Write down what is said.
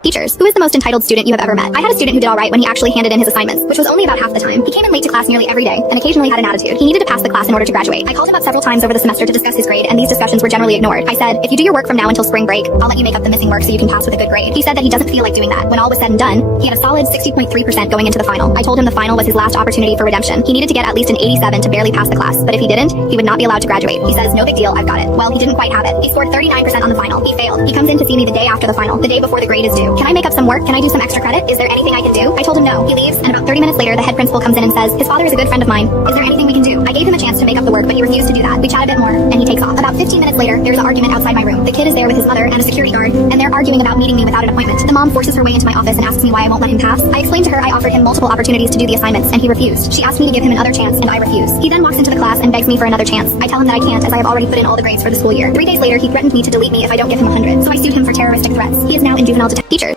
Teachers, who is the most entitled student you have ever met? I had a student who did all right when he actually handed in his assignments, which was only about half the time. He came in late to class nearly every day, and occasionally had an attitude. He needed to pass the class in order to graduate. I called him up several times over the semester to discuss his grade, and these discussions were generally ignored. I said, if you do your work from now until spring break, I'll let you make up the missing work so you can pass with a good grade. He said that he doesn't feel like doing that. When all was said and done, he had a solid 60.3% going into the final. I told him the final was his last opportunity for redemption. He needed to get at least an 87 to barely pass the class, but if he didn't, he would not be allowed to graduate. He says, no big deal, I've got it. Well, he didn't quite have it. He scored 39% on the final. He failed. He comes in to see me the day after the final, the day before the grade is due. Can I make up some work? Can I do some extra credit? Is there anything I can do? I told him no. He leaves, and about 30 minutes later, the head principal comes in and says, his father is a good friend of mine. Is there anything we can do? I gave him a chance to make up the work, but he refused to do that. We chat a bit more, and he takes off. About 15 minutes later, there's an argument outside my room. The kid is there with his mother and a security guard, and they're arguing about meeting me without an appointment. The mom forces her way into my office and asks me why I won't let him pass. I explained to her I offered him multiple opportunities to do the assignments, and he refused. She asked me to give him another chance, and I refuse. He then walks into the class and begs me for another chance. I tell him that I can't, as I have already put in all the grades for the school year. 3 days later, he threatened me to delete me if I don't give him 100, so I sued him for terroristic threats. He is now in juvenile detention.